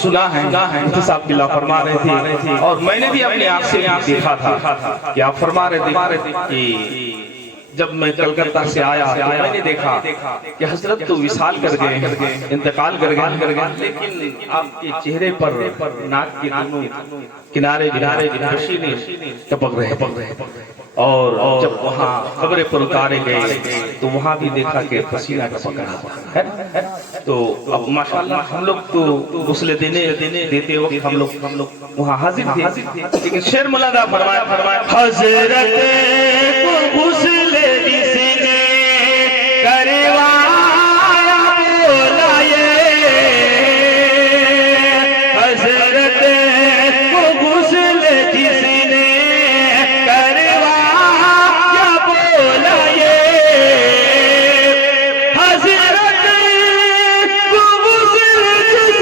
सुना है मुफ्ती साहब किला फरमा रहे थे और मैंने भी अपने आँख से देखा था कि आप फरमा रहे थे कि जब मैं कलकत्ता से आया तो मैंने देखा कि हजरत तो विशाल कर गए, इंतकाल कर गए, लेकिन आपके चेहरे पर नाक के दोनों किनारे किनारे पसीने टपक रहे और जब वहाँ कब्र पर उतारे गए तो वहाँ भी देखा कि पसीना टपक रहा है। तो अब माशाल्लाह हम लोग तो गुस्ले देते वक्त हम लोग वहाँ हाजिर थे, लेकिन शेर मुलादा फरमाया हजरत को गुस्ले जिसने करवाया बोलाए, हजरत को गुस्ले जिसने करवाया बोलाए, हजरत को गुस्ले जिसने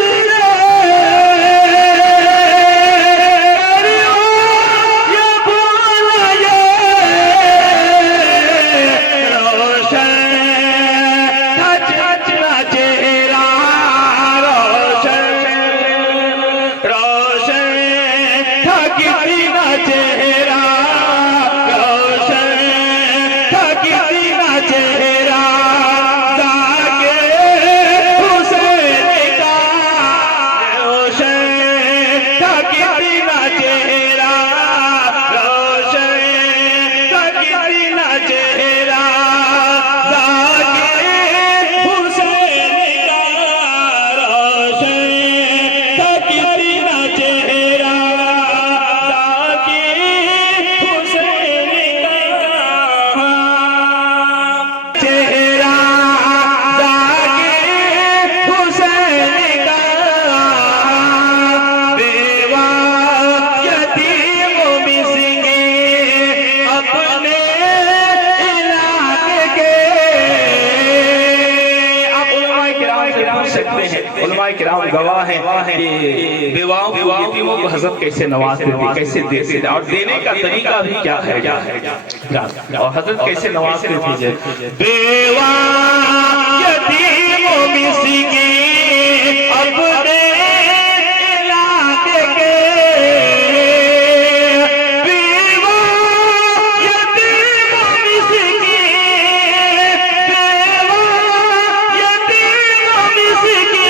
गवाह है बेवाओं को हजरत कैसे नवाजते थे, कैसे देते थे और देने का तरीका भी क्या है और हजरत कैसे नवाजते थे। बेवा यतीमों मिस्कीन अपने इलाके के, बेवा यतीमों मिस्कीन, बेवा यतीमों मिस्कीन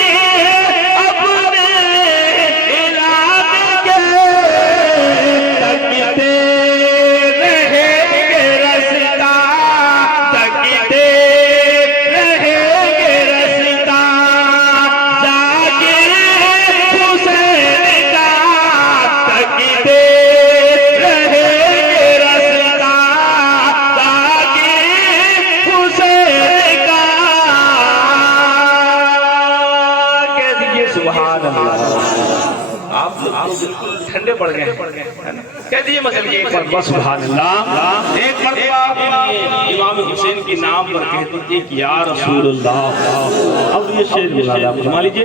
ठंडे पड़ गए, कह दीजिए मतलब ये एक बार सुभान अल्लाह, एक मरतबा इमाम हुसैन के नाम पर कह दीजिए कि या रसूल अल्लाह। अब ये शेर मुलादा फरमा लीजिए,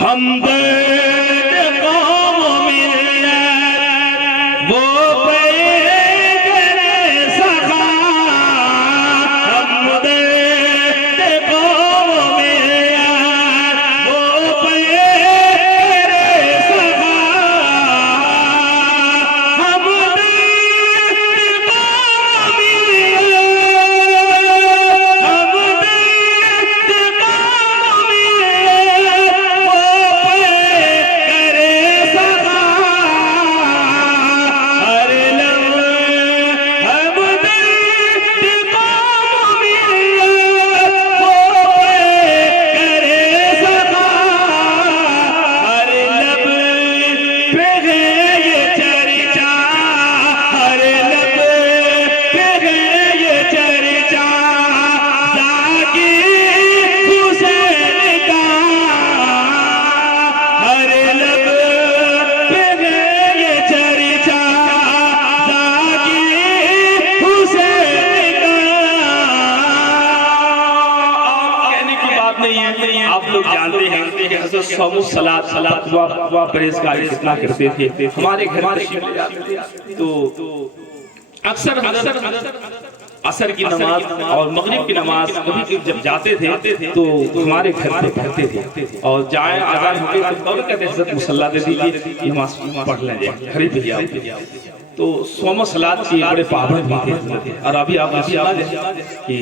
हमदर्द कौम मिल्लत वो कितना करते थे, हमारे घर में तो अक्सर असर की नमाज और मगरिब की नमाज कभी जब जाते थे तो हमारे घर पे पढ़ते थे और जाए आजान होते तो और कहते हज़रत मुसल्ला दे दीजिए नमाज पढ़ लें जाए खरीद भैया। तो सोम सलात की बड़े पाबंद भी थे। और अभी आपने सुना कि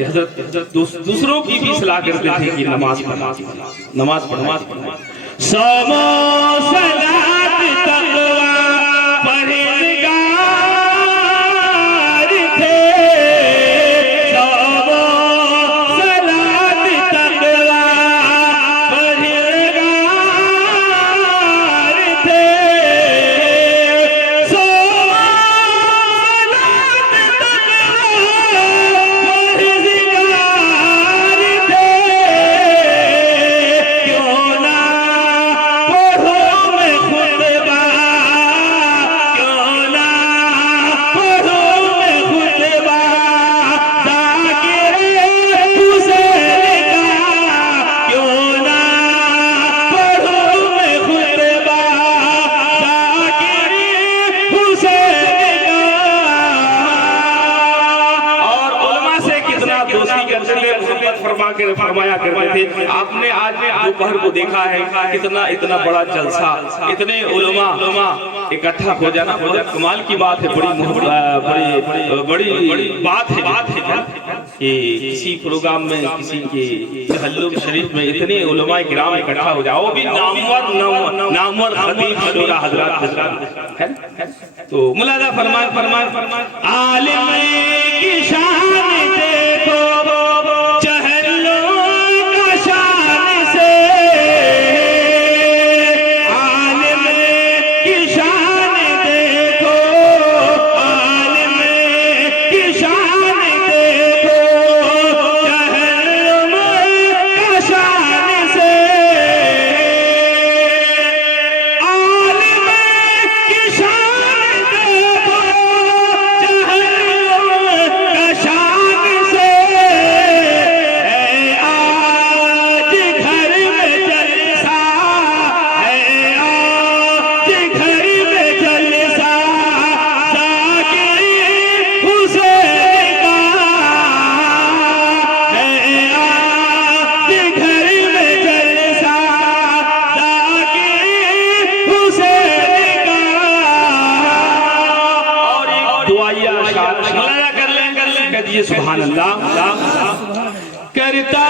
हज़रत दूसरों की भी सलाह करते थे कि नमाज पढ़ना सोमो सलात तकवा फरमाया करते थे। आपने आज दोपहर को देखा है कितना इतना बड़ा जलसा, इतने उलमा इकट्ठा हो जाना बहुत कमाल की बात है। बड़ी बात है कि किसी प्रोग्राम में किसी के तहल्लुक शरीफ में इतने उलमा किराम इकट्ठा हो जाओ, भी नामवर खतीब शूरा हजरात है। तो मुलाजा फरमाए आलिम की शान देखो सुभान अल्लाह करता